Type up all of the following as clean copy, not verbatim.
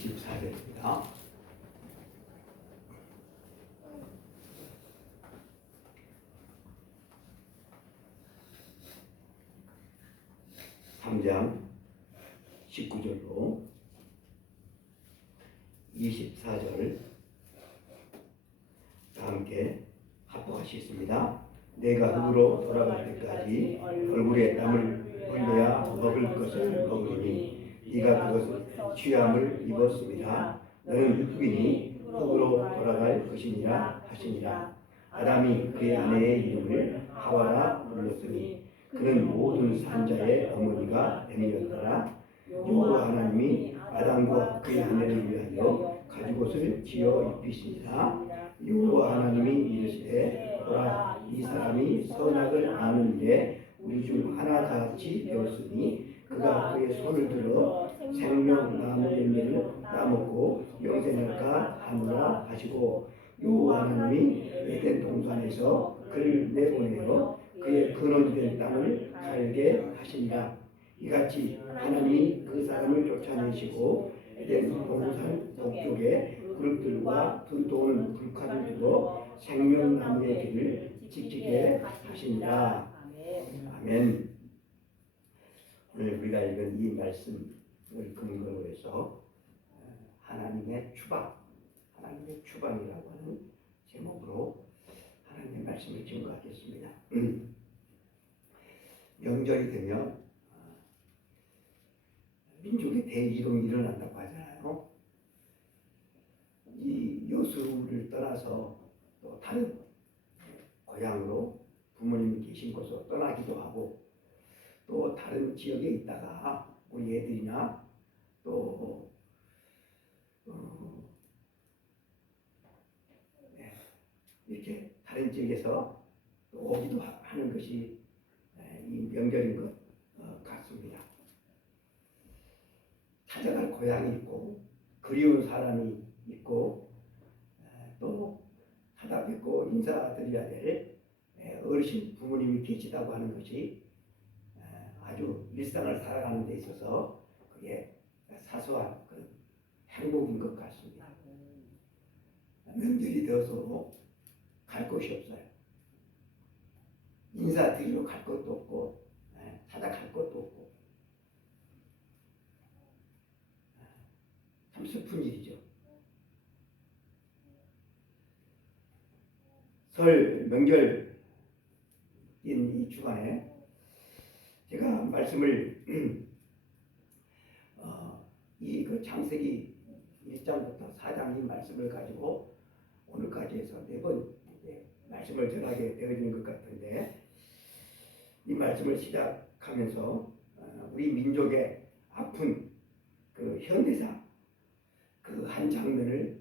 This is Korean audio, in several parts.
24절입니다. 삼장 19절로 24절 다 함께 합독하시겠습니다. 내가 흙으로 돌아갈 때까지 얼굴에 땀을 흘려야 먹을 것을 먹으리니 네가 그것을 취함을 입었습니다. 너는 흙이니 흙으로 돌아갈 것이니라 하시니라. 아담이 그의 아내의 이름을 하와라 불렀으니 그는 모든 산자의 어머니가 됨이었더라. 여호와 하나님이 아담과 그의 아내를 위하여 가죽옷을 지어 입히시니라. 여호와 하나님이 이르시되 보라, 이 사람이 선악을 아는 일에 우리 중 하나같이 되었으니 그가 그의 손을 들어 생명나무 열매를 따먹고 영생할까 하노라 하시고, 여호와 하나님이 에덴 동산에서 그를 내보내어 그의 근원된 땅을 갈게 하시니라. 이같이 하나님이 그 사람을 쫓아내시고 에덴 동산 북쪽에 그룹들과 불도는 불칼을 두어 생명나무의 길을 지키게 하시니라. 아멘. 오늘 우리가 읽은 이 말씀을 근거로 해서 하나님의 추방이라고 하는 제목으로 하나님의 말씀을 증거하겠습니다. 명절이 되면 민족의 대이동이 일어난다고 하잖아요. 이 여수를 떠나서 또 다른 고향으로 부모님이 계신 곳으로 떠나기도 하고, 또 다른 지역에 있다가 우리 애들이나 또 이렇게 다른 지역에서 또 오기도 하는 것이 이 명절인 것 같습니다. 찾아갈 고향이 있고 그리운 사람이 있고 또 찾아뵙고 인사드려야 될 어르신 부모님이 계시다고 하는 것이 아주 일상을 살아가는 데 있어서 그게 사소한 그런 행복인 것 같습니다. 명절이 되어서 갈 곳이 없어요. 인사드리러 갈 것도 없고 찾아갈 것도 없고 참 슬픈 일이죠. 설 명절인 이 주간에 제가 말씀을 이 그 창세기 1장부터 4장 이 말씀을 가지고 오늘까지 해서 4번 말씀을 전하게 되어지는 것 같은데, 이 말씀을 시작하면서 우리 민족의 아픈 그 현대사 그 한 장면을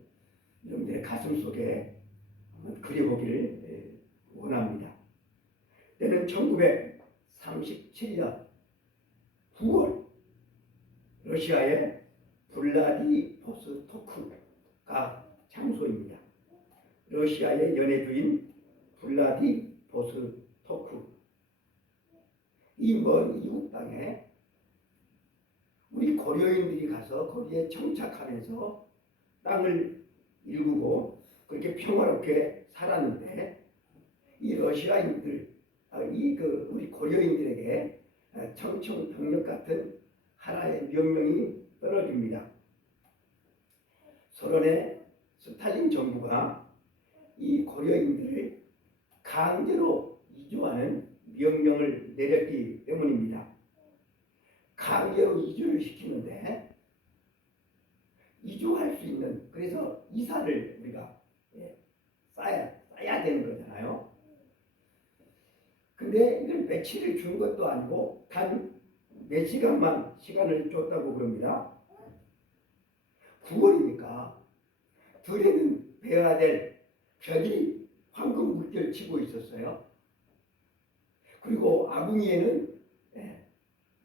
여러분들의 가슴 속에 한번 그려보기를 원합니다. 때는 1937년 9월 러시아의 블라디보스토크가 장소입니다. 러시아의 연해주인 블라디보스토크, 이 먼 이웃 땅에 우리 고려인들이 가서 거기에 정착하면서 땅을 일구고 그렇게 평화롭게 살았는데, 이 러시아인들, 우리 고려인들에게 청천벽력 같은 하나의 명령이 떨어집니다. 소련의 스탈린 정부가 이 고려인들을 강제로 이주하는 명령을 내렸기 때문입니다. 강제로 이주를 시키는데 이주할 수 있는, 그래서 이사를 우리가 쌓아야 되는 거잖아요. 근데 이걸 며칠을 준 것도 아니고 단 몇 시간만 시간을 줬다고 그럽니다. 9월이니까 들에는 베어야 될 벽이 황금 물결 치고 있었어요. 그리고 아궁이에는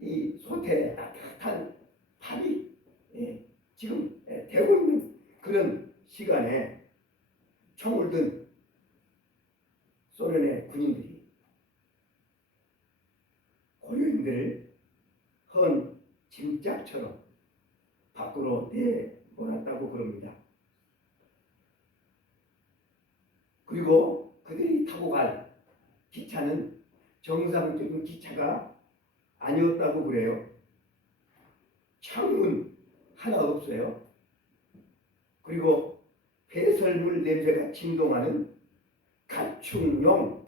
이 솥에 따뜻한 밥이 지금 되고 있는 그런 시간에 총을 든 소련의 군인들이 고려인들을 헌 짐짝처럼 밖으로 몰았다고 그럽니다. 그리고 그들이 타고 갈 기차는 정상적인 기차가 아니었다고 그래요. 창문 하나 없어요. 그리고 배설물 냄새가 진동하는 가축용,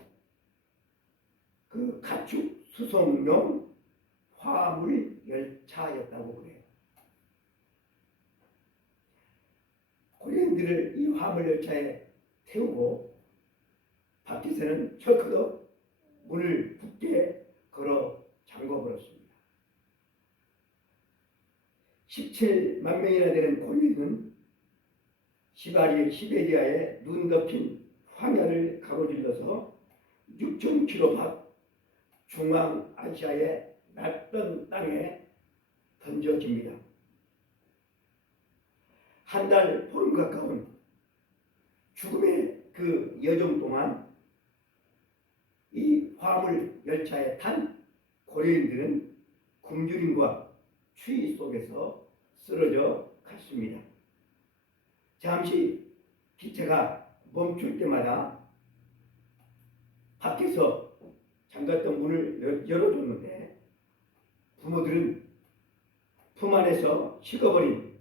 그 가축 수송용 화물 열차였다고 그래요. 고려인들을 이 화물 열차에 태우고 밖에서는 철커덕 문을 굳게 걸어 잠궈버렸습니다. 17만 명이나 되는 고려인은 시베리아에 눈 덮인 황야를 가로질러서 6,000km 밖 중앙아시아의 낯선 땅에 던져집니다. 한 달 보름 가까운 죽음의 그 여정 동안 이 화물 열차에 탄 고려인들은 굶주림과 추위 속에서 쓰러져 갔습니다. 잠시 기차가 멈출 때마다 밖에서 잠갔던 문을 열어줬는데 부모들은 품 안에서 식어버린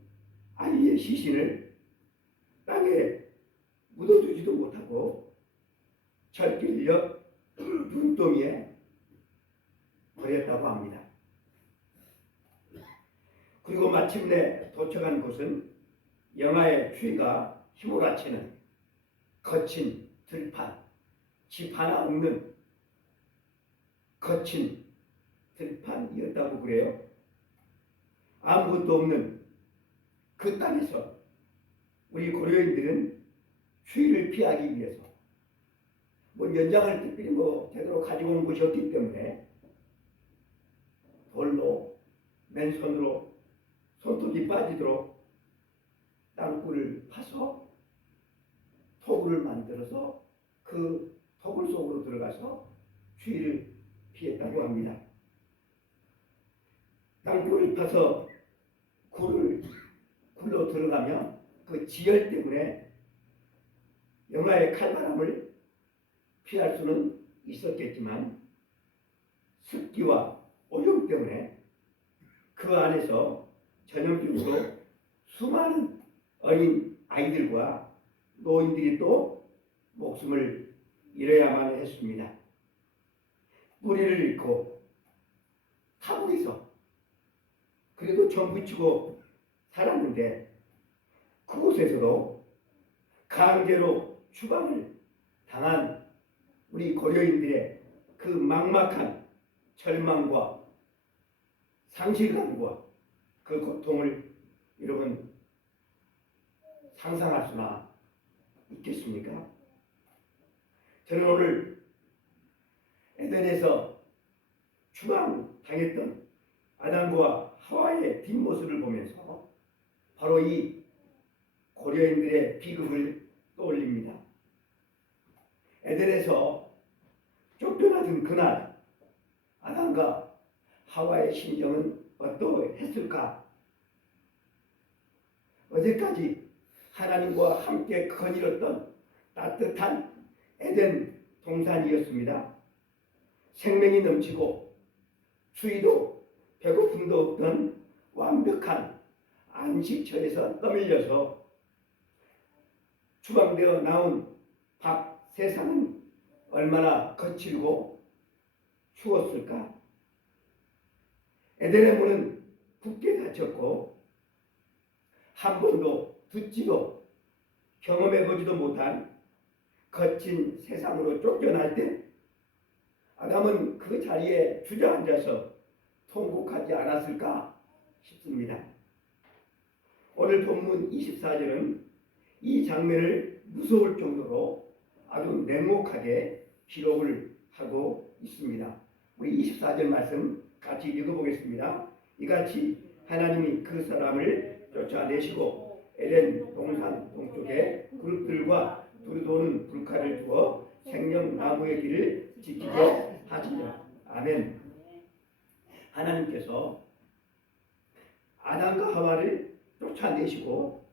아이의 시신을 땅에 묻어두지도 못하고 철길역 눈더미에 버렸다고 합니다. 그리고 마침내 도착한 곳은 영하의 추위가 휘몰아치는 거친 들판, 집 하나 없는 거친 들판이었다고 그래요. 아무것도 없는 그 땅에서 우리 고려인들은 추위를 피하기 위해서 연장을 특별히 제대로 가지고 온 곳이 없기 때문에 돌로 맨손으로 손톱이 빠지도록 땅굴을 파서 토굴을 만들어서 그 토굴 속으로 들어가서 추위를 피했다고 합니다. 땅굴을 파서 굴로 들어가면 그 지열 때문에 영하의 칼바람을 피할 수는 있었겠지만 습기와 오염 때문에 그 안에서 전형적으로 수많은 어린 아이들과 노인들이 또 목숨을 잃어야만 했습니다. 뿌리를 잃고 타국에서 그래도 정부치고 살았는데 그곳에서도 강제로 추방을 당한 우리 고려인들의 그 막막한 절망과 상실감과 그 고통을 여러분 상상할 수나 있겠습니까? 저는 오늘 에덴에서 추방당했던 아담과 하와의 뒷모습을 보면서 바로 이 고려인들의 비극을 떠올립니다. 에덴에서 쫓겨나던 그날 아담과 하와의 심정은 어떠했을까? 어제까지 하나님과 함께 거닐었던 따뜻한 에덴 동산이었습니다. 생명이 넘치고 추위도 배고픔도 없던 완벽한 안식처에서 떠밀려서 추방되어 나온 밖 세상은 얼마나 거칠고 추웠을까? 에덴의 문은 굳게 닫혔고 한 번도 듣지도 경험해보지도 못한 거친 세상으로 쫓겨날 때 아담은 그 자리에 주저앉아서 통곡하지 않았을까 싶습니다. 오늘 본문 24절은 이 장면을 무서울 정도로 아주 냉혹하게 기록을 하고 있습니다. 우리 24절 말씀 같이 읽어보겠습니다. 이같이 하나님이 그 사람을 쫓아내시고 에덴 동산 동쪽에 그룹들과 두루도는 불칼을 두어 생명나무의 길을 지키게 하시니라. 아멘. 하나님께서 아담과 하와를 쫓아내시고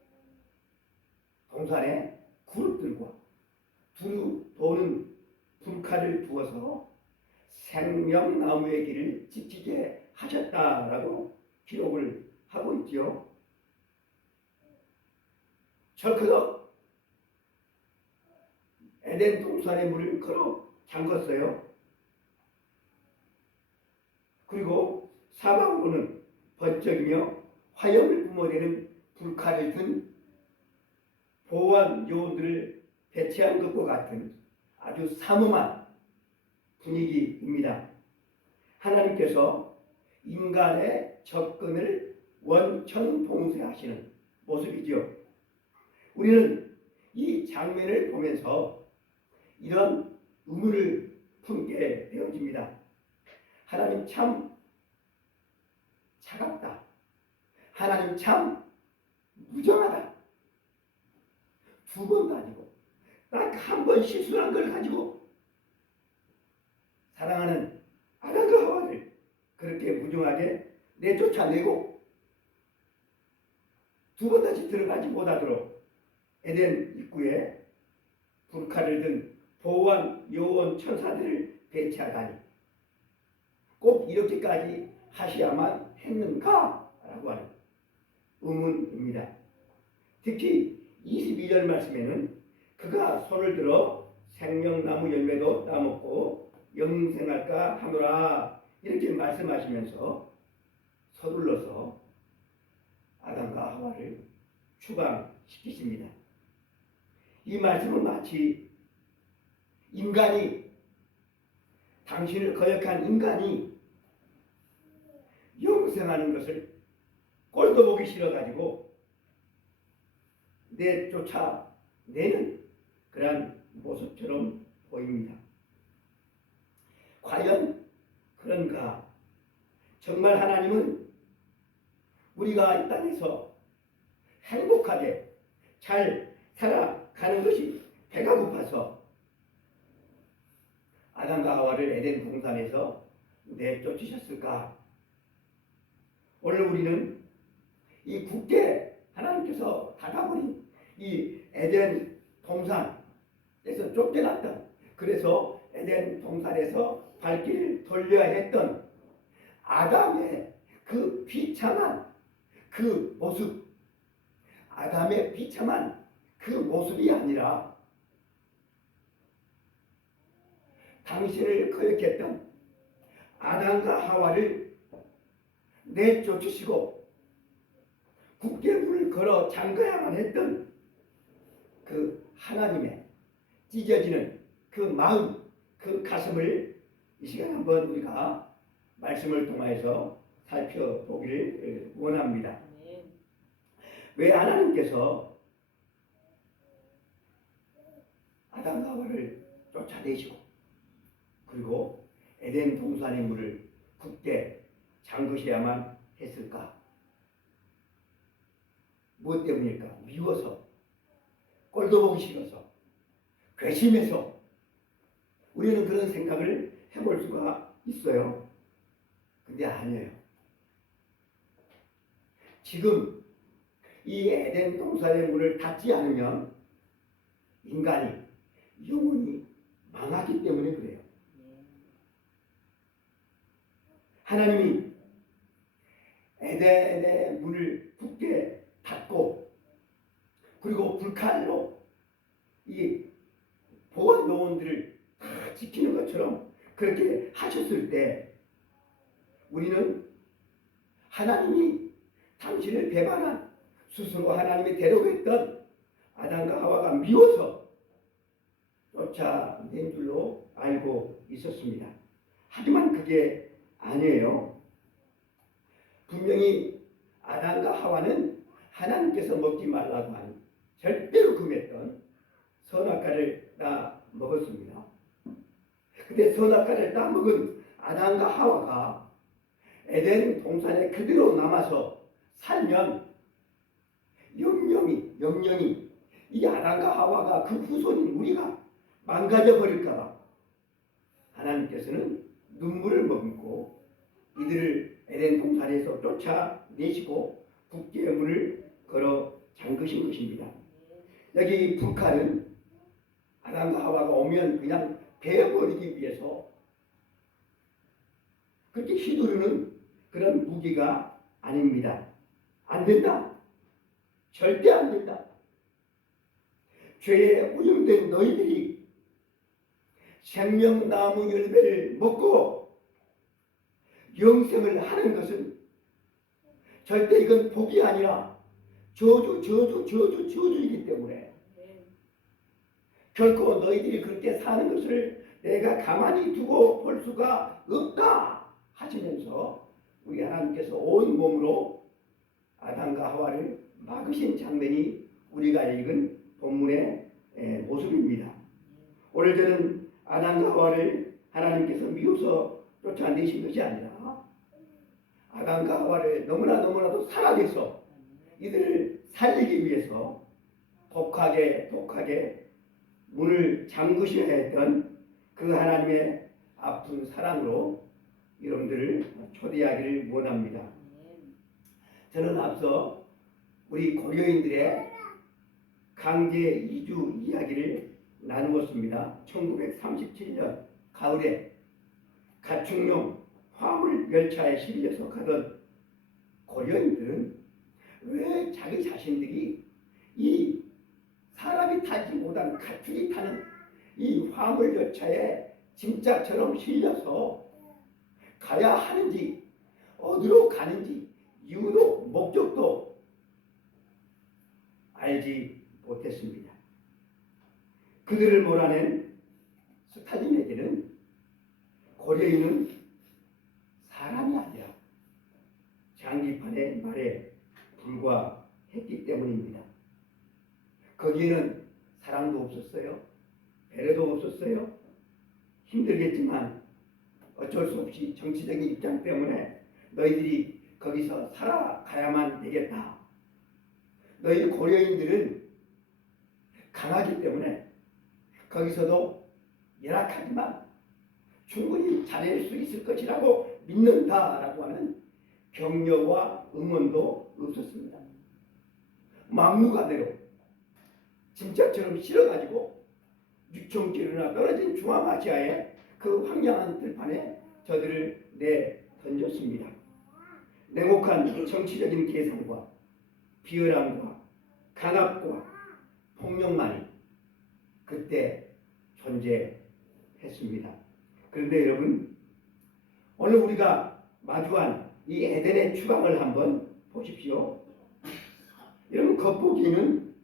동산에 그룹들과 두루 도는 불칼을 두어서 생명나무의 길을 지키게 하셨다라고 기록을 하고 있지요. 철커덕 에덴 동산의 물을 걸어 잠궜어요. 그리고 사방으로는 번쩍이며 화염을 뿜어대는 불칼을 든 보안 요원들을 배치한 것과 같은 아주 삼엄한 분위기입니다. 하나님께서 인간의 접근을 원천봉쇄하시는 모습이죠. 우리는 이 장면을 보면서 이런 의문을 품게 되어집니다. 하나님 참 차갑다. 하나님 참 무정하다. 두 번도 아니고 딱 한 번 실수한 걸 가지고 사랑하는 아담과 하와를 그렇게 무정하게 내쫓아내고 두 번 다시 들어가지 못하도록 에덴 입구에 불칼을 든 보안 요원 천사들을 배치하다니 꼭 이렇게까지 하셔야만 했는가라고 하는 의문입니다. 특히 22절 말씀에는 그가 손을 들어 생명나무 열매도 따먹고 영생할까 하노라 이렇게 말씀하시면서 서둘러서 아담과 하와를 추방시키십니다. 이 말씀은 마치 인간이 당신을 거역한 인간이 영생하는 것을 꼴도 보기 싫어가지고 내쫓아내는 그러한 모습처럼 보입니다. 과연 그런가? 정말 하나님은 우리가 이 땅에서 행복하게 잘 살아가는 것이 배가 고파서 아담과 하와를 에덴 동산에서 내쫓으셨을까? 오늘 우리는 이 굳게 하나님께서 닫아버린 이 에덴 동산에서 쫓겨났던, 그래서 에덴 동산에서 발길을 돌려야 했던 아담의 그 비참한 그 모습, 아담의 비참한 그 모습이 아니라 당신을 거역했던 아담과 하와를 내쫓으시고 굳게 문을 걸어 잠가야만 했던 그 하나님의 찢어지는 그 마음, 그 가슴을 이 시간에 한번 우리가 말씀을 통해서 살펴보기를 원합니다. 왜 하나님께서 아담과 하와를 쫓아내시고 그리고 에덴 동산의 문을 굳게 잠그셔야만 했을까? 무엇 때문일까? 미워서, 꼴도 보기 싫어서, 괘씸해서 우리는 그런 생각을 해볼 수가 있어요. 근데 아니에요. 지금 이 에덴 동산의 문을 닫지 않으면 인간이 영원히 망하기 때문에 그래요. 하나님이 에덴의 문을 굳게 닫고 그리고 불칼로 이 보안 요원들을 다 지키는 것처럼 그렇게 하셨을 때 우리는 하나님이 당신을 배반한 스스로 하나님이 되려고 했던 아담과 하와가 미워서 쫓아낸 줄로 알고 있었습니다. 하지만 그게 아니에요. 분명히 아담과 하와는 하나님께서 먹지 말라고 한 절대로 금했던 선악과를 다 먹었습니다. 근데 선악과를 다 먹은 아담과 하와가 에덴 동산에 그대로 남아서 살면 영영이 이 아담과 하와가 그 후손인 우리가 망가져 버릴까봐 하나님께서는 눈물을 머금고 이들을 에덴 동산에서 쫓아내시고 굳게 문을 것인 것입니다. 여기 북한은 아담과 하와가 오면 그냥 베어버리기 위해서 그렇게 휘두르는 그런 무기가 아닙니다. 안 된다. 절대 안 된다. 죄에 오염된 너희들이 생명나무 열매를 먹고 영생을 하는 것은 절대 이건 복이 아니라 저주이기 때문에 결코 너희들이 그렇게 사는 것을 내가 가만히 두고 볼 수가 없다 하시면서 우리 하나님께서 온 몸으로 아담과 하와를 막으신 장면이 우리가 읽은 본문의 모습입니다. 오늘 저는 아담과 하와를 하나님께서 미워서 쫓아내신 것이 아니라 아담과 하와를 너무나도 사랑해서 이들을 살리기 위해서 독하게 문을 잠그셔야 했던 그 하나님의 아픈 사랑으로 여러분들을 초대하기를 원합니다. 저는 앞서 우리 고려인들의 강제 이주 이야기를 나누었습니다. 1937년 가을에 가축용 화물 열차에 실려서 가던 고려인들은 왜 자기 자신들이 이 사람이 타지 못한 가축이 타는 이 화물 열차에 짐짝처럼 실려서 가야 하는지, 어디로 가는지 이유도 목적도 알지 못했습니다. 그들을 몰아낸 스탈린에게는 고려인은 사람이 아니라 장기판의 말에 불과했기 때문입니다. 거기에는 사랑도 없었어요. 배려도 없었어요. 힘들겠지만 어쩔 수 없이 정치적인 입장 때문에 너희들이 거기서 살아가야만 되겠다. 너희 고려인들은 강하기 때문에 거기서도 열악하지만 충분히 잘할 수 있을 것이라고 믿는다라고 하는 격려와 응원도 없었습니다. 막무가내로 짐짝처럼 실어가지고 육청길이나 떨어진 중앙아시아의 그 황량한 들판에 저들을 내던졌습니다. 냉혹한 정치적인 계산과 비열함과 강압과 폭력만이 그때 존재했습니다. 그런데 여러분, 오늘 우리가 마주한 이 에덴의 추방을 한번 보십시오. 여러분, 겉보기는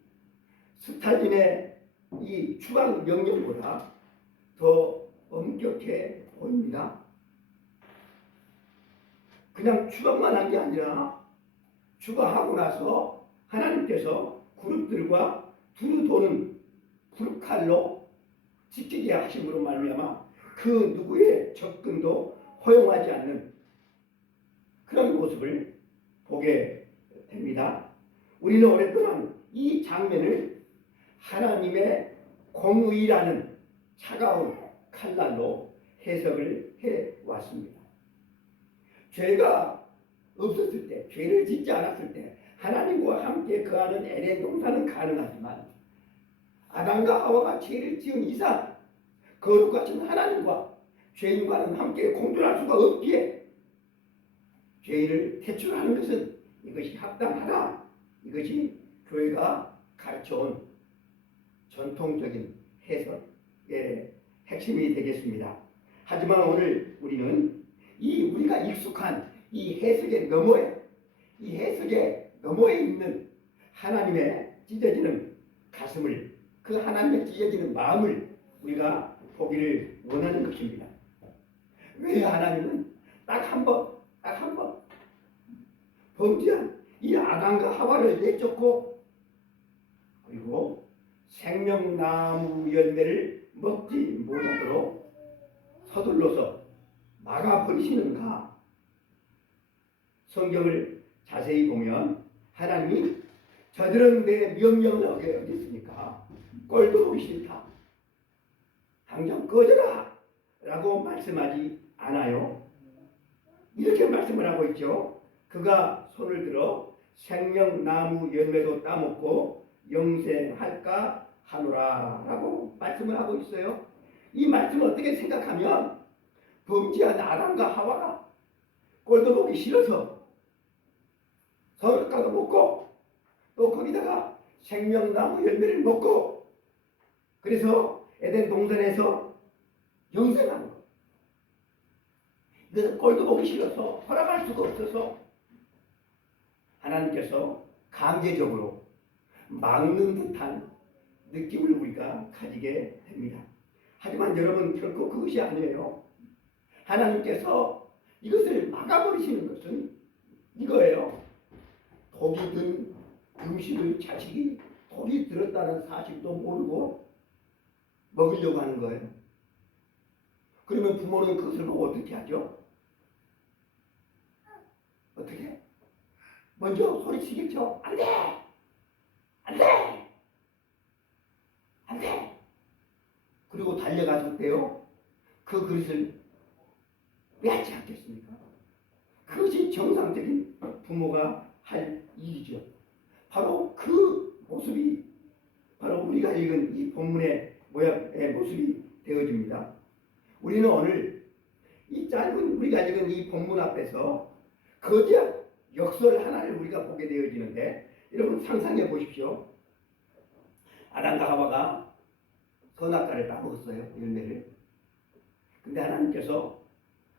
스탈린의 이 추방 명령보다 더 엄격해 보입니다. 그냥 추방만 한 게 아니라 추방하고 나서 하나님께서 그룹들과 두루 도는 불칼로 지키게 하심으로 말미암아 그 누구의 접근도 허용하지 않는 그런 모습을 보게 됩니다. 우리는 오랫동안 이 장면을 하나님의 공의라는 차가운 칼날로 해석을 해왔습니다. 죄가 없었을 때, 죄를 짓지 않았을 때 하나님과 함께 거하는 에덴 동산은 가능하지만 아담과 하와가 죄를 지은 이상 거룩하신 하나님과 죄인과는 함께 공존할 수가 없기에 죄를 퇴출하는 것은 이것이 합당하다. 이것이 교회가 가르쳐온 전통적인 해석의 핵심이 되겠습니다. 하지만 오늘 우리는 우리가 익숙한 이 해석의 너머에 있는 하나님의 찢어지는 가슴을, 그 하나님의 찢어지는 마음을 우리가 보기를 원하는 것입니다. 왜 하나님은 딱 한 번 범죄한 이 아담과 하와를 내쫓고 그리고 생명나무 열매를 먹지 못하도록 서둘러서 막아버리시는가? 성경을 자세히 보면 하나님이 저들은 내 명령을 어겼으니까 꼴도 보기 싫다, 당장 꺼져라 라고 말씀하지 않아요. 이렇게 말씀을 하고 있죠. 그가 손을 들어 생명나무 열매도 따먹고 영생할까 하노라라고 말씀을 하고 있어요. 이 말씀을 어떻게 생각하면 범죄한 아담과 하와가 꼴도 보기 싫어서 선악과도 먹고 또 거기다가 생명나무 열매를 먹고 그래서 에덴 동산에서 영생하는 거. 이것은 꼴도 보기 싫어서 허락할 수가 없어서 하나님께서 강제적으로 막는 듯한 느낌을 우리가 가지게 됩니다. 하지만 여러분 결코 그것이 아니에요. 하나님께서 이것을 막아버리시는 것은 이거예요. 독이 든 음식을 자식이 독이 들었다는 사실도 모르고 먹으려고 하는 거예요. 그러면 부모는 그것을 보고 어떻게 하죠? 어떻게? 먼저 소리치겠죠. 안 돼! 안 돼! 안 돼! 그리고 달려가서 때요. 그 그릇을 빼앗지 않겠습니까? 그것이 정상적인 부모가 할 일이죠. 바로 그 모습이 바로 우리가 읽은 이 본문의 모양의 모습이 되어집니다. 우리는 오늘 이 짧은 우리가 읽은 이 본문 앞에서 거대한 역설 하나를 우리가 보게 되어지는데 여러분 상상해 보십시오. 아담과 하와가 선악과를 따먹었어요. 열매를. 근데 하나님께서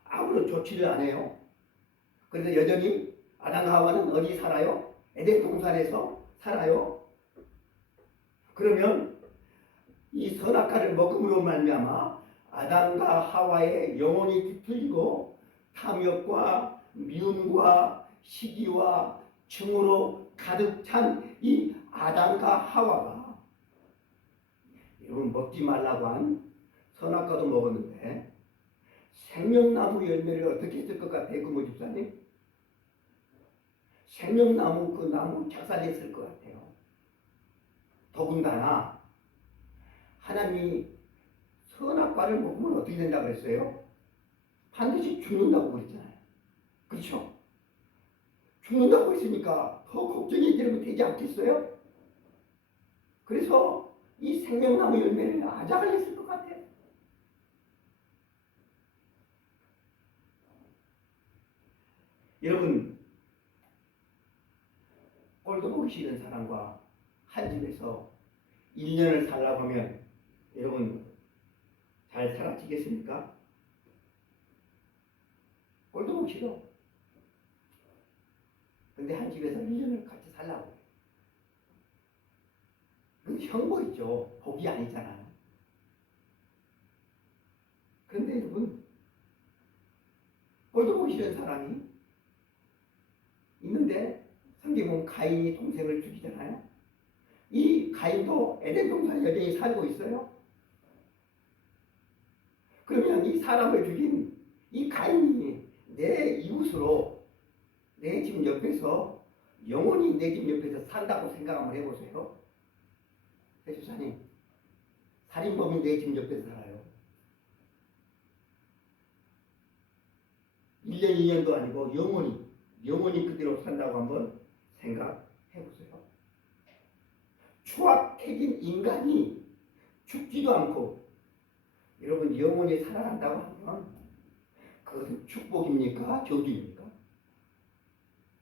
아무런 조치를 안 해요. 그래서 여전히 아담과 하와는 어디 살아요? 에덴 동산에서 살아요. 그러면 이 선악과를 먹음으로 말미암아 아담과 하와의 영혼이 뒤틀리고 탐욕과 미움과 시기와 증오로 가득 찬 이 아담과 하와가 여러분 먹지 말라고 한 선악과도 먹었는데 생명나무 열매를 어떻게 했을 것 같아요? 금호 집사님? 생명나무 그 나무 작살냈을 것 같아요. 더군다나 하나님이 선악과를 먹으면 어떻게 된다고 그랬어요? 반드시 죽는다고 그랬잖아요. 그렇죠? 죽는다고 했으니까 더 걱정이 되지 않겠어요? 그래서 이 생명나무 열매를 아작을 냈을 것 같아요. 여러분 꼴도 보기 싫은 사람과 한 집에서 1년을 살라고 하면 여러분 잘 살아지겠습니까? 꼴도 보기 싫어. 근데 한 집에서 1년을 같이 살라고 해요. 그건 형벌이죠. 복이 아니잖아요. 그런데 여러분 꼴도 보기 싫은 사람이 있는데 성경에 보면 가인이 동생을 죽이잖아요. 이 가인도 에덴 동산에 여전히 살고 있어요. 그러면 이 사람을 죽인 이 가인이 내 이웃으로 내 집 옆에서 영원히 내 집 옆에서 산다고 생각 한번 해보세요. 해주사님, 살인범이 내 집 옆에서 살아요. 1년, 2년도 아니고 영원히 그대로 산다고 한번 생각해보세요. 추악해진 인간이 죽지도 않고 여러분 영원히 살아간다고 하면 그것은 축복입니까? 저주입니까?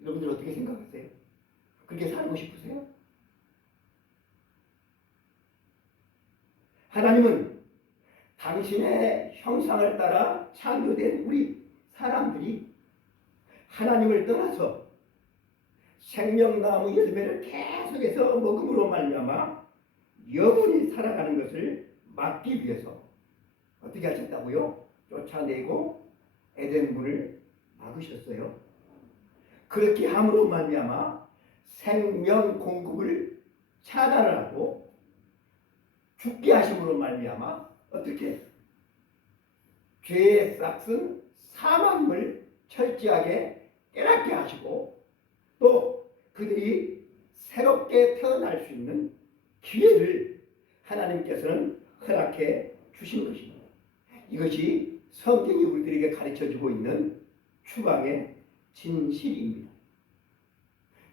여러분들 어떻게 생각하세요? 그렇게 살고 싶으세요? 하나님은 당신의 형상을 따라 창조된 우리 사람들이 하나님을 떠나서 생명나무 열매를 계속해서 먹음으로 말미암아 영원히 살아가는 것을 막기 위해서 어떻게 하셨다고요? 쫓아내고 에덴문을 막으셨어요. 그렇게 함으로 말미암아 생명 공급을 차단하고 죽게 하심으로 말미암아 어떻게 죄의 싹슨 사망을 철저하게 깨닫게 하시고 또 그들이 새롭게 태어날 수 있는 기회를 하나님께서는 허락해 주신 것입니다. 이것이 성경이 우리들에게 가르쳐주고 있는 추방의 진실입니다.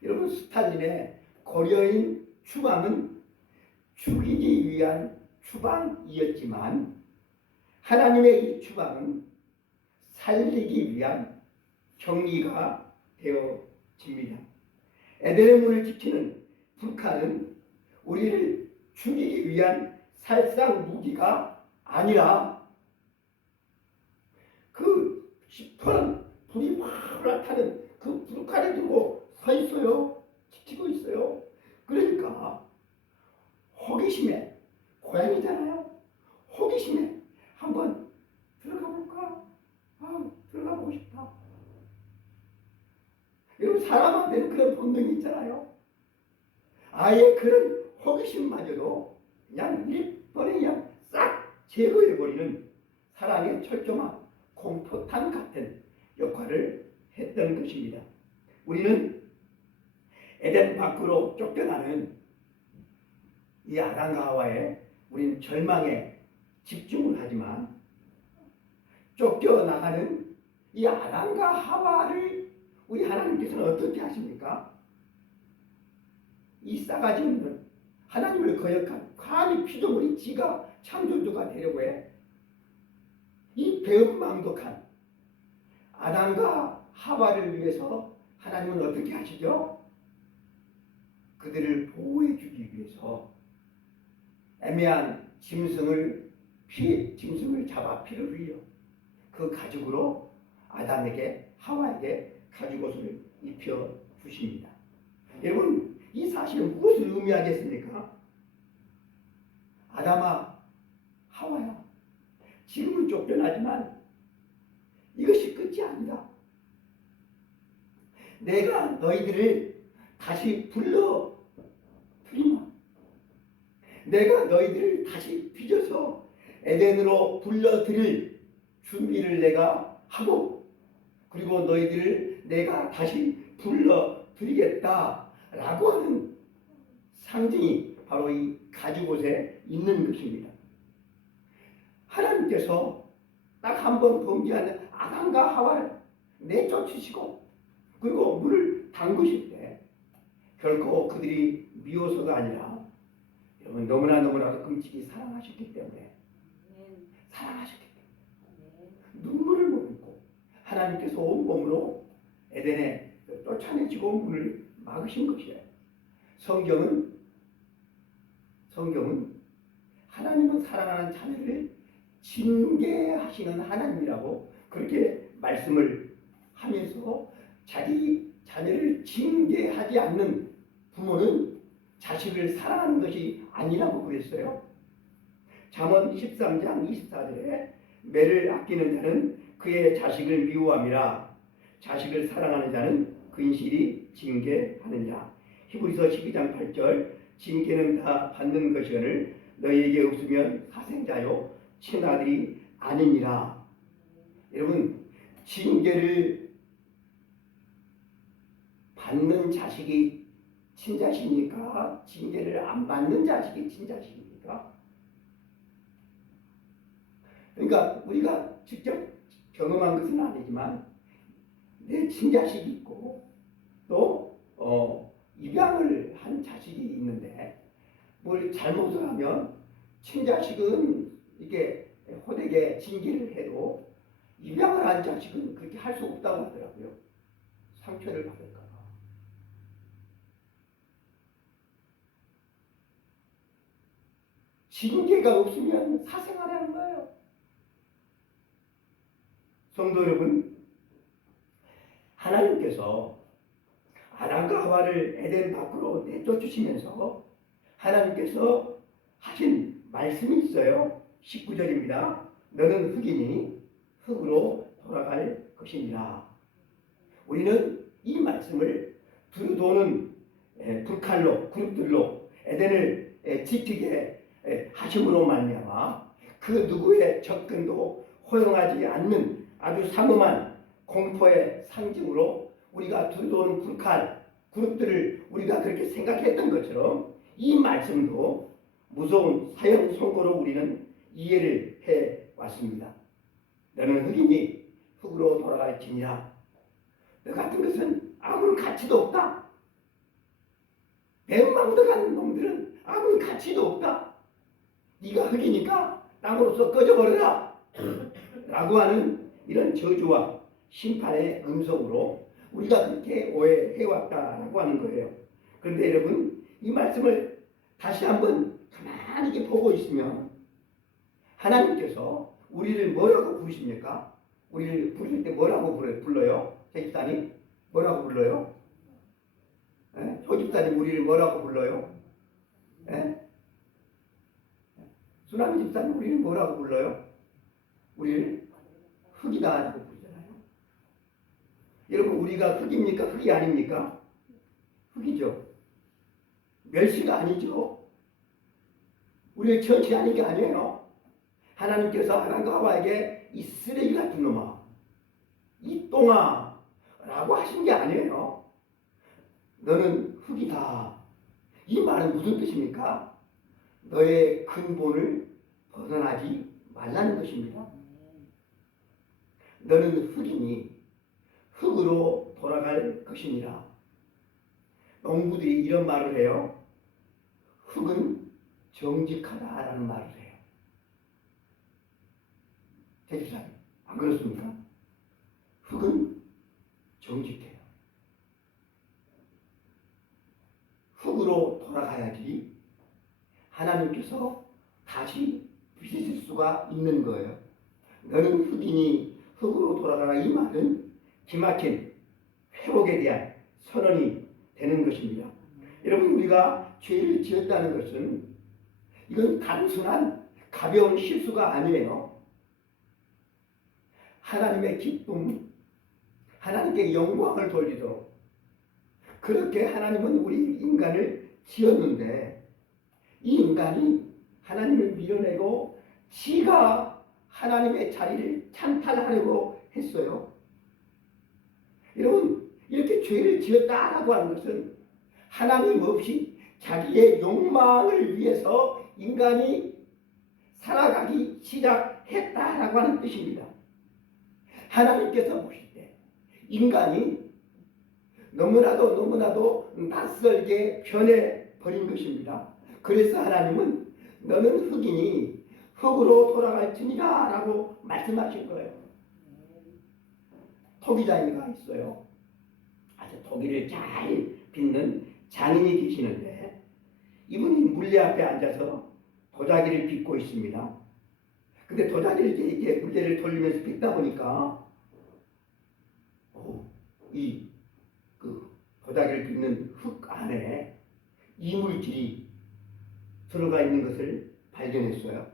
여러분 스탈린의 고려인 추방은 죽이기 위한 추방이었지만 하나님의 이 추방은 살리기 위한 격리가 되어집니다. 에덴의 문을 지키는 불칼은 우리를 죽이기 위한 살상 무기가 아니라 그 시퍼런 불이 확 올라타는 그 불칼을 들고 서 있어요. 지키고 있어요. 그러니까 호기심에 고양이잖아요. 호기심에 한번 들어가 볼까? 들어가 보고 싶다. 여러분 사람한테는 그런 본능이 있잖아요. 아예 그런 호기심마저도 그냥 일번에 그냥 싹 제거해버리는 사랑의 철조망, 공포탄 같은 역할을 했던 것입니다. 우리는 에덴 밖으로 쫓겨나는 이 아담과 하와의 우리는 절망에 집중을 하지만 쫓겨나가는 이 아담과 하와를 우리 하나님께서는 어떻게 하십니까? 이 싸가지 없는 하나님을 거역한 감히 피조물이 지가 창조주가 되려고 해. 이 배은망덕한 아담과 하와를 위해서 하나님은 어떻게 하시죠? 그들을 보호해 주기 위해서 애매한 짐승을 잡아 피를 흘려 그 가죽으로 아담에게 하와에게 가죽옷을 입혀 주십니다. 여러분 이 사실은 무엇을 의미하겠습니까? 아담아 하와야 지금은 쫓겨나지만 이것이 끝이 아니다. 내가 너희들을 다시 불러 들이마. 내가 너희들을 다시 빚어서 에덴으로 불러들일 준비를 내가 하고 그리고 너희들을 내가 다시 불러드리겠다라고 하는 상징이 바로 이 가죽옷에 있는 것입니다. 하나님께서 딱 한 번 범죄한 아담과 하와를 내쫓으시고 그리고 물을 담그실 때 결코 그들이 미워서가 아니라 여러분 너무나도 끔찍이 사랑하셨기 때문에 눈물을 머금고 하나님께서 온몸으로 에덴에 쫓아내시고 문을 막으신 것이에요. 성경은 하나님은 사랑하는 자녀를 징계하시는 하나님이라고 그렇게 말씀을 하면서 자기 자녀를 징계하지 않는 부모는 자식을 사랑하는 것이 아니라고 그랬어요. 잠언 13장 24절에 매를 아끼는 자는 그의 자식을 미워함이라 자식을 사랑하는 자는 근실이 징계하느니라. 히브리서 12장 8절 징계는 다 받는 것이거늘 너희에게 없으면 사생자요 친아들이 아니니라. 여러분 징계를 받는 자식이 친자식입니까? 징계를 안 받는 자식이 친자식입니까? 그러니까 우리가 직접 경험한 것은 아니지만 내 친자식이 있고 또 입양을 한 자식이 있는데 뭘 잘못을 하면 친자식은 이게 호되게 징계를 해도 입양을 한 자식은 그렇게 할 수 없다고 하더라고요. 상처를 받을까 봐. 징계가 없으면 사생활하는 거예요. 성도 여러분, 하나님께서 아담과 하와를 에덴 밖으로 내쫓으시면서 하나님께서 하신 말씀이 있어요. 19절입니다. 너는 흙이니 흙으로 돌아갈 것이니라. 우리는 이 말씀을 두루도는 불칼로 그룹들로 에덴을 지키게 하심으로 말미암아 그 누구의 접근도 허용하지 않는 아주 삼엄한 공포의 상징으로 우리가 두루도는 불칼 그룹들을 우리가 그렇게 생각했던 것처럼 이 말씀도 무서운 사형 선고로 우리는 이해를 해왔습니다. 너는 흙이니 흙으로 돌아갈지니라. 너 같은 것은 아무런 가치도 없다. 뱀망덕한 놈들은 아무 가치도 없다. 네가 흙이니까 땅으로서 꺼져버려라 라고 하는 이런 저주와 심판의 음성으로 우리가 그렇게 오해해왔다라고 하는 거예요. 그런데 여러분, 이 말씀을 다시 한번 가만히 이렇게 보고 있으면 하나님께서 우리를 뭐라고 부르십니까? 우리를 부를 때 뭐라고 불러요? 제집사님 뭐라고 불러요? 조집사님 우리를 뭐라고 불러요? 수남이 집사님 우리를 뭐라고 불러요? 우리를 흙이다라고 부르잖아요. 여러분, 우리가 흙입니까? 흙이 아닙니까? 흙이죠. 멸시가 아니죠. 우리의 천치 아닌 게 아니에요. 하나님께서 아담과 하와에게 이 쓰레기 같은 놈아, 이 똥아 라고 하신 게 아니에요. 너는 흙이다. 이 말은 무슨 뜻입니까? 너의 근본을 벗어나지 말라는 것입니다. 너는 흙이니 흙으로 돌아갈 것이니라. 농부들이 이런 말을 해요. 흙은 정직하다라는 말을 해요. 대지사님, 안 그렇습니까? 흙은 정직해요. 흙으로 돌아가야지 하나님께서 다시 빚으실 수가 있는 거예요. 너는 흙이니 흙으로 돌아가라. 이 말은 기막힌 회복에 대한 선언이 되는 것입니다. 여러분, 우리가 죄를 지었다는 것은 이건 단순한 가벼운 실수가 아니에요. 하나님의 기쁨, 하나님께 영광을 돌리도록 그렇게 하나님은 우리 인간을 지었는데 이 인간이 하나님을 밀어내고 지가 하나님의 자리를 찬탈하려고 했어요. 여러분, 이렇게 죄를 지었다라고 하는 것은 하나님 없이 자기의 욕망을 위해서 인간이 살아가기 시작했다라고 하는 뜻입니다. 하나님께서 보실 때 인간이 너무나도 낯설게 변해버린 것입니다. 그래서 하나님은 너는 흙이니 흙으로 돌아갈지니라 라고 말씀하신 거예요. 토기장이가 있어요. 아주 토기를 잘 빚는 장인이 계시는데 이분이 물레 앞에 앉아서 도자기를 빚고 있습니다. 근데 도자기를 이렇게 물레를 돌리면서 빚다 보니까 그 도자기를 빚는 흙 안에 이물질이 들어가 있는 것을 발견했어요.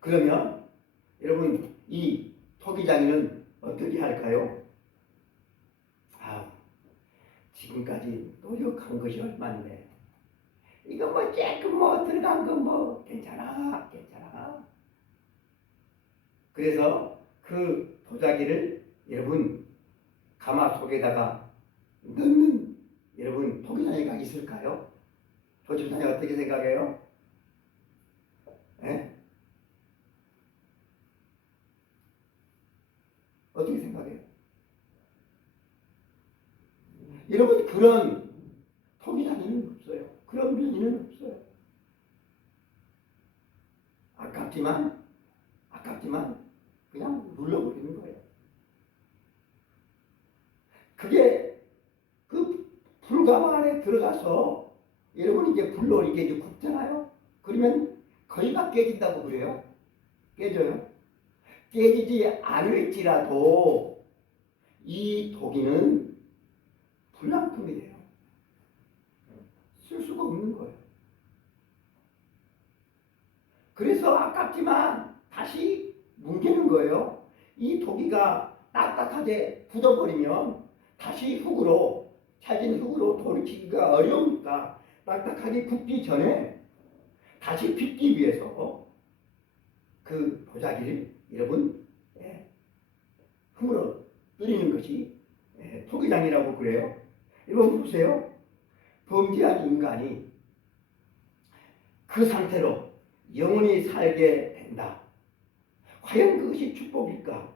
그러면 여러분, 이 토기장인은 어떻게 할까요? 지금까지 노력한 것이 얼마인데 이거 조금 들어간 거 괜찮아. 그래서 그 도자기를 여러분 가마속에다가 넣는 여러분 토기장이가 있을까요? 조집사님 어떻게 생각해요? 어떻게 생각해요? 여러분, 그런 토기장이는 없어요. 그런 면이는 없어요. 아깝지만 그냥 눌러버리는 거예요. 그게 그 불가마 안에 들어가서 여러분 이제 불로 이게 굽잖아요. 그러면 거의가 깨진다고 그래요. 깨져요. 깨지지 않을지라도 이 토기는 불량품이 돼요. 쓸 수가 없는 거예요. 그래서 아깝지만 다시 뭉개는 거예요. 이 토기가 딱딱하게 굳어버리면 다시 흙으로 차진 흙으로 돌이키기가 어려우니까 딱딱하게 굳기 전에 다시 빚기 위해서 그 도자기를 여러분 흙으로 뜨리는 것이 토기장이라고 그래요. 여러분 보세요. 범죄한 인간이 그 상태로 영원히 살게 된다. 과연 그것이 축복일까?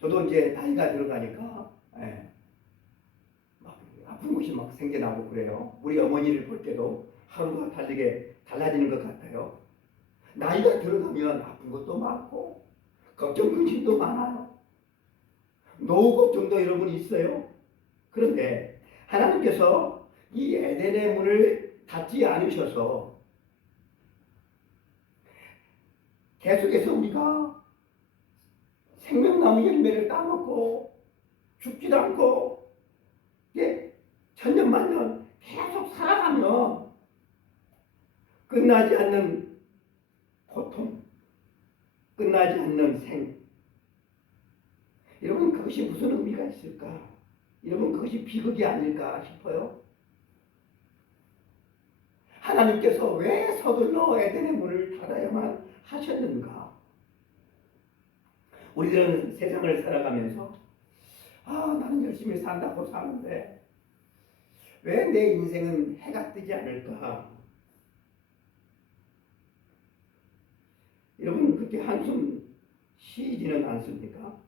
저도 이제 나이가 들어가니까 막 아픈 곳이 막 생겨나고 그래요. 우리 어머니를 볼 때도 하루가 다르게 달라지는 것 같아요. 나이가 들어가면 아픈 것도 많고 걱정 근심도 많아요. 노후 걱정도 여러분 있어요. 그런데 하나님께서 이 에덴의 문을 닫지 않으셔서 계속해서 우리가 생명나무 열매를 따먹고 죽지도 않고 천년만년 계속 살아가면 끝나지 않는 고통, 끝나지 않는 생. 여러분 그것이 무슨 의미가 있을까? 여러분 그것이 비극이 아닐까 싶어요. 하나님께서 왜 서둘러 에덴의 문을 닫아야만 하셨는가? 우리들은 세상을 살아가면서 나는 열심히 산다고 사는데 왜 내 인생은 해가 뜨지 않을까? 여러분 그렇게 한숨 쉬지는 않습니까?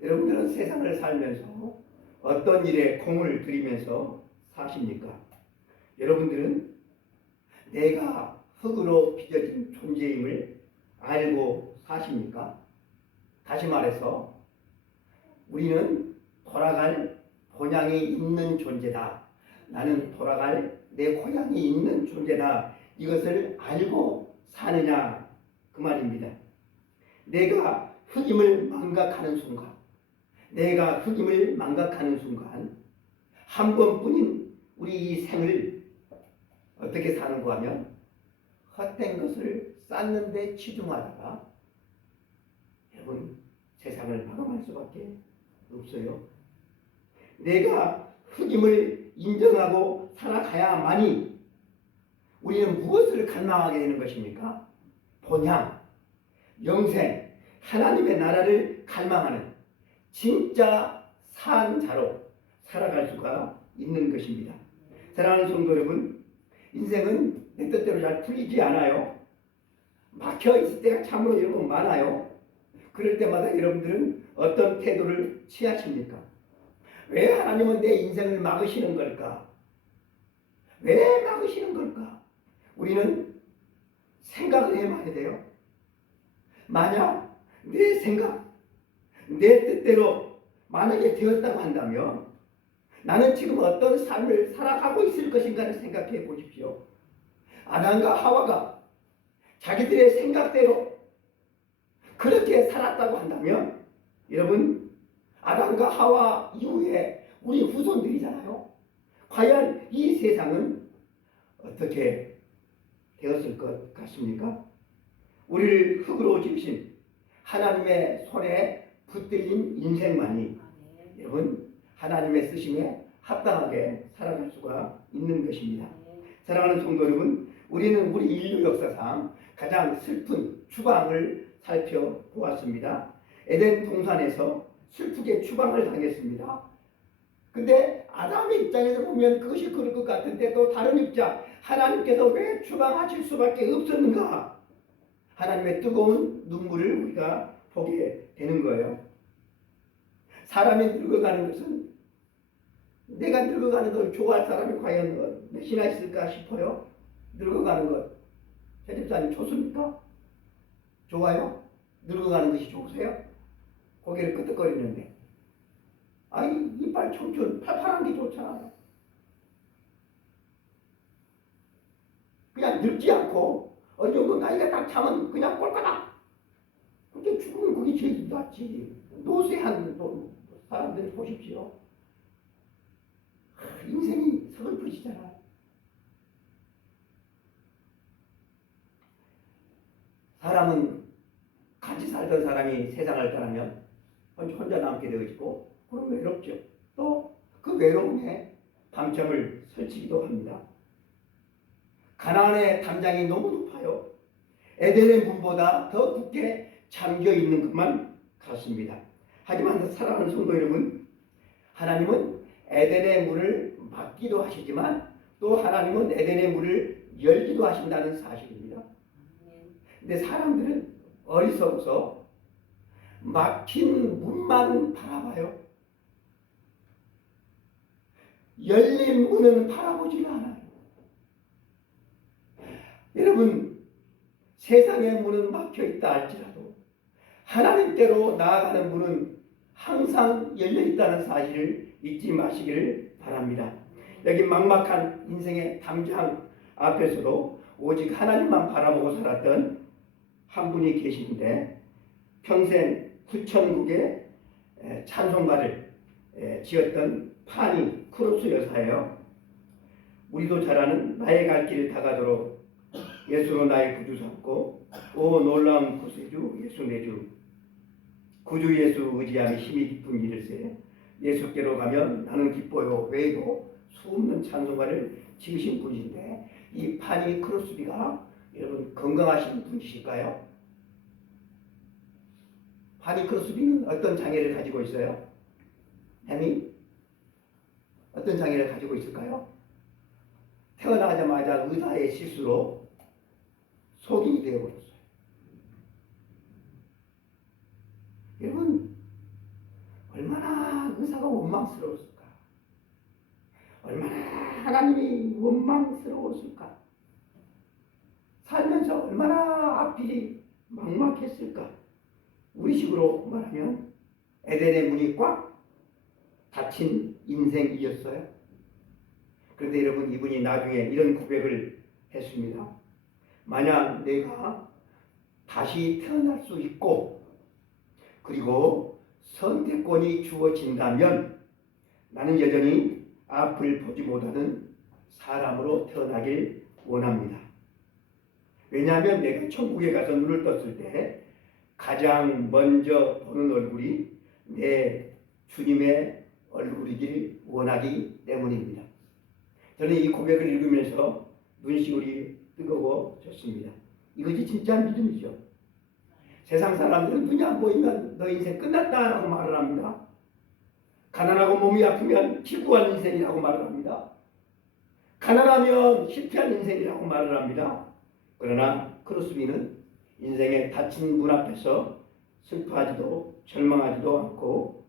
여러분들은 세상을 살면서 어떤 일에 공을 들이면서 사십니까? 여러분들은 내가 흙으로 빚어진 존재임을 알고 사십니까? 다시 말해서 우리는 돌아갈 본향이 있는 존재다. 나는 돌아갈 내 고향이 있는 존재다. 이것을 알고 사느냐 그 말입니다. 내가 흙임을 망각하는 순간, 내가 흙임을 망각하는 순간 한 번뿐인 우리 이 생을 어떻게 사는가 하면 헛된 것을 쌓는데 치중하다가 여러분 세상을 마감할 수밖에 없어요. 내가 흑임을 인정하고 살아가야만이 우리는 무엇을 갈망하게 되는 것입니까? 본향, 영생, 하나님의 나라를 갈망하는 진짜 산 자로 살아갈 수가 있는 것입니다. 사랑하는 성도 여러분, 인생은 내 뜻대로 잘 풀리지 않아요. 막혀 있을 때가 참으로 여러분 많아요. 그럴 때마다 여러분들은 어떤 태도를 취하십니까? 왜 하나님은 내 인생을 막으시는 걸까? 왜 막으시는 걸까? 우리는 생각을 해봐야 돼요. 만약 내 생각, 내 뜻대로 만약에 되었다고 한다면 나는 지금 어떤 삶을 살아가고 있을 것인가를 생각해 보십시오. 아담과 하와가 자기들의 생각대로 그렇게 살았다고 한다면 여러분 아담과 하와 이후에 우리 후손들이잖아요. 과연 이 세상은 어떻게 되었을 것 같습니까? 우리를 흙으로 지으신 하나님의 손에 붙들린 인생만이 여러분 하나님의 쓰심에 합당하게 살아갈 수가 있는 것입니다. 사랑하는 성도 여러분, 우리는 우리 인류 역사상 가장 슬픈 추방을 살펴보았습니다. 에덴 동산에서 슬프게 추방을 당했습니다. 근데 아담의 입장에서 보면 그것이 그럴 것 같은데 또 다른 입장, 하나님께서 왜 추방하실 수밖에 없었는가? 하나님의 뜨거운 눈물을 우리가 보게 되는 거예요. 사람이 늙어가는 것은 내가 늙어가는 걸 좋아할 사람이 과연 몇이나 있을까 싶어요. 늙어가는 것. 제 집사님 좋습니까? 좋아요? 늙어가는 것이 좋으세요? 고개를 끄덕거리는데 아이 이빨 청춘 팔팔한 게 좋잖아요. 그냥 늙지 않고 어느 정도 나이가 딱 차면 그냥 꼴까닥 그렇게 죽으면 그게 제일 낫지. 노쇠한 사람들 보십시오. 인생이 서글프시잖아요. 사람은 같이 살던 사람이 세상을 떠나면 혼자 남게 되어지고 그럼 외롭죠. 또 그 외로움에 밤잠을 설치기도 합니다. 가나안의 담장이 너무 높아요. 에덴의 문보다 더 굳게 잠겨 있는 것만 같습니다. 하지만 사랑하는 성도 여러분, 하나님은 에덴의 문을 막기도 하시지만 또 하나님은 에덴의 문을 열기도 하신다는 사실입니다. 근데 사람들은 어리석어서 막힌 문만 바라봐요. 열린 문은 바라보지 않아요. 여러분, 세상의 문은 막혀 있다 할지라도 하나님께로 나아가는 문은 항상 열려 있다는 사실을 잊지 마시기를 바랍니다. 여기 막막한 인생의 담장 앞에서도 오직 하나님만 바라보고 살았던 한 분이 계시는데 평생 9천국의 찬송가를 지었던 파니 크로스 여사예요. 우리도 잘 아는 나의 갈 길을 다가도록 예수로 나의 구주 삼고 오 놀라운 구세주 예수 내 주 구주 예수 의지함이 힘이 깊은 이를세 예수께로 가면 나는 기뻐요 외에도 수없는 찬송가를 지으신 분인데 이 파니 크로스비가 여러분 건강하신 분이실까요? 파니 크로스비는 어떤 장애를 가지고 있어요? 햄이 어떤 장애를 가지고 있을까요? 태어나자마자 의사의 실수로 속인이 되어버렸어요. 여러분 얼마나 의사가 원망스러웠을까? 얼마나 하나님이 원망스러웠을까? 살면서 얼마나 앞길이 막막했을까? 우리식으로 말하면 에덴의 문이 꽉 닫힌 인생이었어요. 그런데 여러분 이분이 나중에 이런 고백을 했습니다. 만약 내가 다시 태어날 수 있고 그리고 선택권이 주어진다면 나는 여전히 앞을 보지 못하는 사람으로 태어나길 원합니다. 왜냐하면 내가 천국에 가서 눈을 떴을 때 가장 먼저 보는 얼굴이 내 주님의 얼굴이길 원하기 때문입니다. 저는 이 고백을 읽으면서 눈시울이 뜨거워졌습니다. 이것이 진짜 믿음이죠. 세상 사람들은 눈이 안 보이면 너 인생 끝났다라고 말을 합니다. 가난하고 몸이 아프면 기구한 인생이라고 말을 합니다. 가난하면 실패한 인생이라고 말을 합니다. 그러나 크로스비는 인생의 닫힌 문 앞에서 슬퍼하지도 절망하지도 않고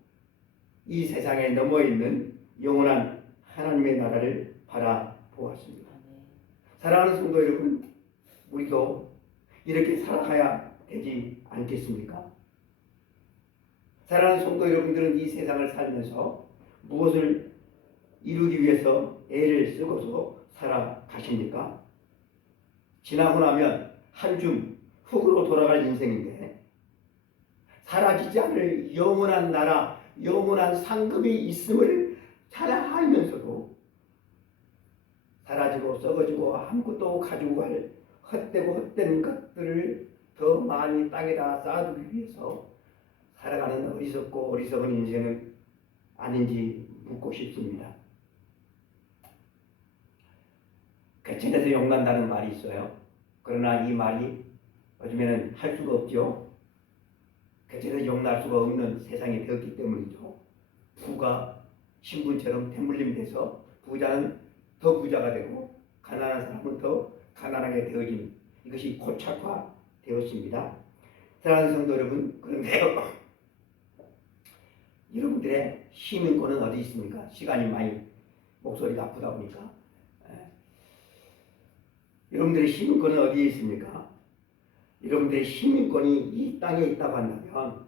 이 세상에 넘어있는 영원한 하나님의 나라를 바라보았습니다. 사랑하는 성도 여러분, 우리도 이렇게 살아가야 되지 않겠습니까? 사랑하는 성도 여러분들은 이 세상을 살면서 무엇을 이루기 위해서 애를 쓰고서 살아가십니까? 지나고 나면 한줌 흙으로 돌아갈 인생인데 사라지지 않을 영원한 나라, 영원한 상급이 있음을 잘 알면서도 사라지고 썩어지고 아무것도 가지고 갈 헛되고 헛된 것들을 더 많이 땅에다 쌓아두기 위해서 살아가는 어리석고 어리석은 인생은 아닌지 묻고 싶습니다. 개천에서 용난다는 말이 있어요. 그러나 이 말이 요즘에는 할 수가 없죠. 개천에서 용날 수가 없는 세상이 되었기 때문이죠. 부가 신분처럼 대물림돼서 부자는 더 부자가 되고 가난한 사람은 더 가난하게 되어진 이것이 고착화되었습니다. 사랑하는 성도 여러분, 그런데요. 여러분들의 시민권은 어디 있습니까? 시간이 많이 목소리가 아프다 보니까 여러분들의 시민권은 어디에 있습니까? 여러분들의 시민권이 이 땅에 있다고 한다면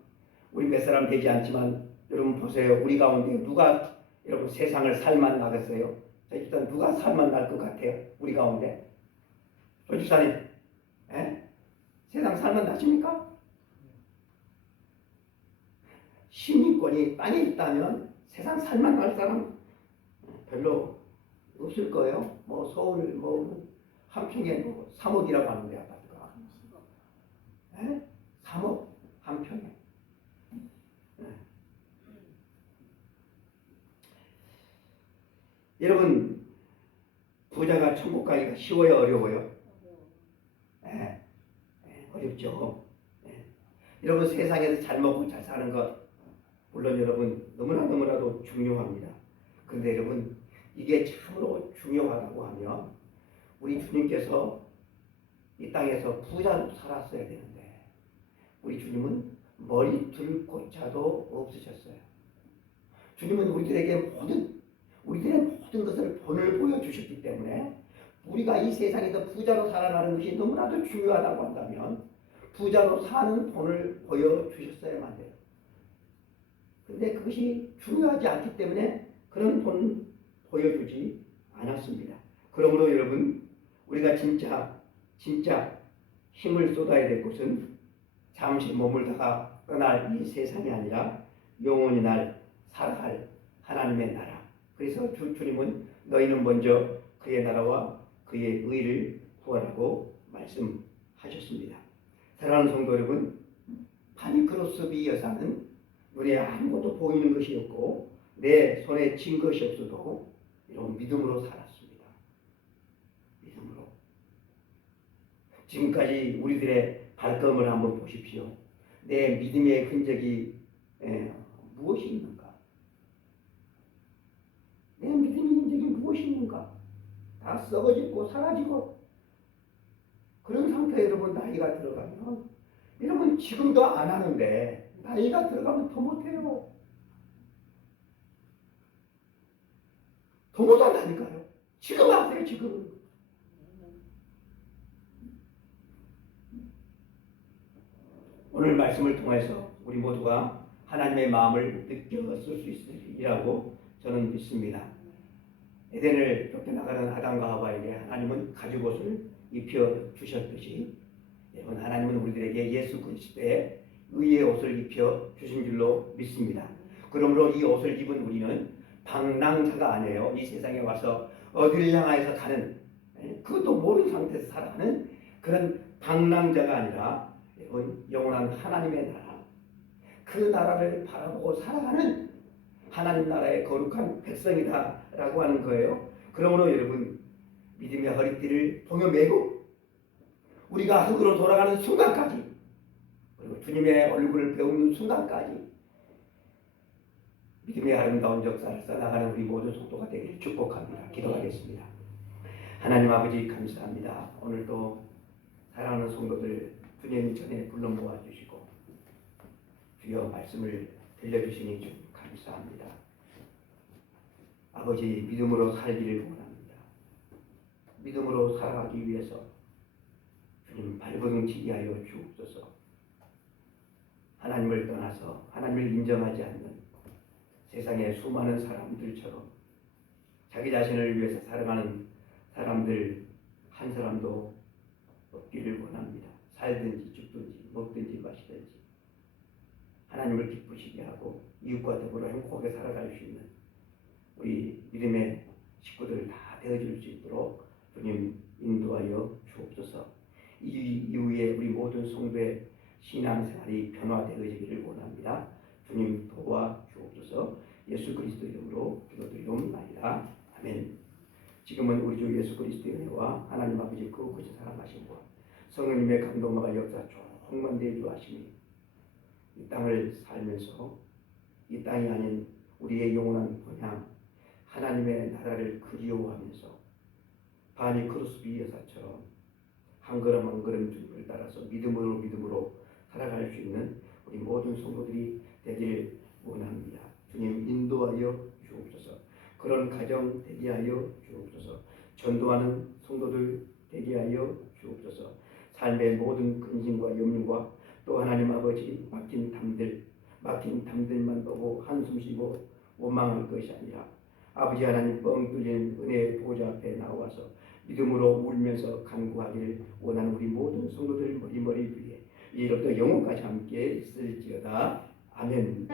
우리 몇 사람 되지 않지만 여러분 보세요. 우리 가운데 누가 여러분 세상을 살만 나겠어요? 일단 누가 살만 날 것 같아요? 우리 가운데 조지사님 세상 살만 나십니까? 시민권이 땅에 있다면 세상 살만 날 사람 별로 없을 거예요. 뭐 서울 뭐 한 평에 뭐 3억이라고 하는데 아파트가 3억 한 평에. 여러분 부자가 천국 가기가 쉬워요, 어려워요? 어렵죠. 여러분 세상에서 잘 먹고 잘 사는 것 물론 여러분 너무나도 중요합니다. 그런데 여러분 이게 참으로 중요하다고 하면 우리 주님께서 이 땅에서 부자로 살았어야 되는데 우리 주님은 머리 둘 곳자도 없으셨어요. 주님은 우리들에게 우리들의 모든 것을 본을 보여주셨기 때문에 우리가 이 세상에서 부자로 살아가는 것이 너무나도 중요하다고 한다면 부자로 사는 본을 보여주셨어야만 돼요. 그런데 그것이 중요하지 않기 때문에 그런 본 보여주지 않았습니다. 그러므로 여러분, 우리가 진짜 힘을 쏟아야 될 곳은 잠시 머물다가 떠날 이 세상이 아니라 영원히 날 살아갈 하나님의 나라. 그래서 주님은 너희는 먼저 그의 나라와 그의 의를 구하라고 말씀하셨습니다. 사랑하는 성도 여러분, 파니크로스비 여사는 눈에 아무것도 보이는 것이 없고 내 손에 쥔 것이 없어도 이런 믿음으로 살았습니다. 믿음으로. 지금까지 우리들의 발걸음을 한번 보십시오. 내 믿음의 흔적이 무엇이 있는가? 내 믿음의 흔적이 무엇이 있는가? 다 썩어지고 사라지고 그런 상태에 여러분 나이가 들어가면 여러분 지금도 안 하는데 나이가 들어가면 더 못해요. 더 못한다니까요. 지금 하세요. 지금. 오늘 말씀을 통해서 우리 모두가 하나님의 마음을 느꼈을 수 있으리라고 저는 믿습니다. 에덴을 쫓겨나가는 아담과 하와에게 하나님은 가죽옷을 입혀 주셨듯이 여러분 하나님은 우리들에게 예수 그리스도의 의의 옷을 입혀 주신 줄로 믿습니다. 그러므로 이 옷을 입은 우리는 방랑자가 아니에요. 이 세상에 와서 어디를 향해서 가는 그것도 모르는 상태에서 살아가는 그런 방랑자가 아니라 여러분 영원한 하나님의 나라, 그 나라를 바라보고 살아가는 하나님 나라의 거룩한 백성이다라고 하는 거예요. 그러므로 여러분 믿음의 허리띠를 동여 매고 우리가 흙으로 돌아가는 순간까지 그리고 주님의 얼굴을 배우는 순간까지 믿음의 아름다운 역사를 써나가는 우리 모든 성도가 되기를 축복합니다. 기도하겠습니다. 하나님 아버지 감사합니다. 오늘도 사랑하는 성도들 주님 전에 불러 모아주시고 주여 말씀을 들려주시니 좀 감사합니다. 아버지 믿음으로 살기를 원합니다. 믿음으로 살아가기 위해서 주님 발버둥치게 하여 주옵소서. 하나님을 떠나서 하나님을 인정하지 않는 세상의 수많은 사람들처럼 자기 자신을 위해서 살아가는 사람들 한 사람도 없기를 원합니다. 살든지 죽든지 먹든지 마시든지 하나님을 기쁘시게 하고 이웃과 더불어 행복하게 살아갈 수 있는 우리 믿음의 식구들 다 되어줄 수 있도록 주님 인도하여 주옵소서. 이후에 우리 모든 성도의 신앙생활이 변화되어지기를 원합니다. 주님 도와 주옵소서. 예수 그리스도 이름으로 기도드리옵나이다. 아멘. 지금은 우리 주 예수 그리스도의 은혜와 하나님 아버지 거룩하신 사랑하심과 성령님의 감동과 역사 충만되어 주하시니 이 땅을 살면서 이 땅이 아닌 우리의 영원한 본향 하나님의 나라를 그리워하면서 바니크로스비 여사처럼 한 걸음 한 걸음 주님을 따라서 믿음으로 살아갈 수 있는 우리 모든 성도들이 되기를 원합니다. 주님 인도하여 주옵소서. 그런 가정 되게 하여 주옵소서. 전도하는 성도들 되게 하여 주옵소서. 삶의 모든 근심과 염려와 또 하나님 아버지 막힌 담들만 보고 한숨 쉬고 원망할 것이 아니라 아버지 하나님 뻥 뚫린 은혜의 보좌 앞에 나와서 믿음으로 울면서 간구하기를 원하는 우리 모든 성도들 머리 위에 이로부터 영원까지 함께 있을지어다. 아멘.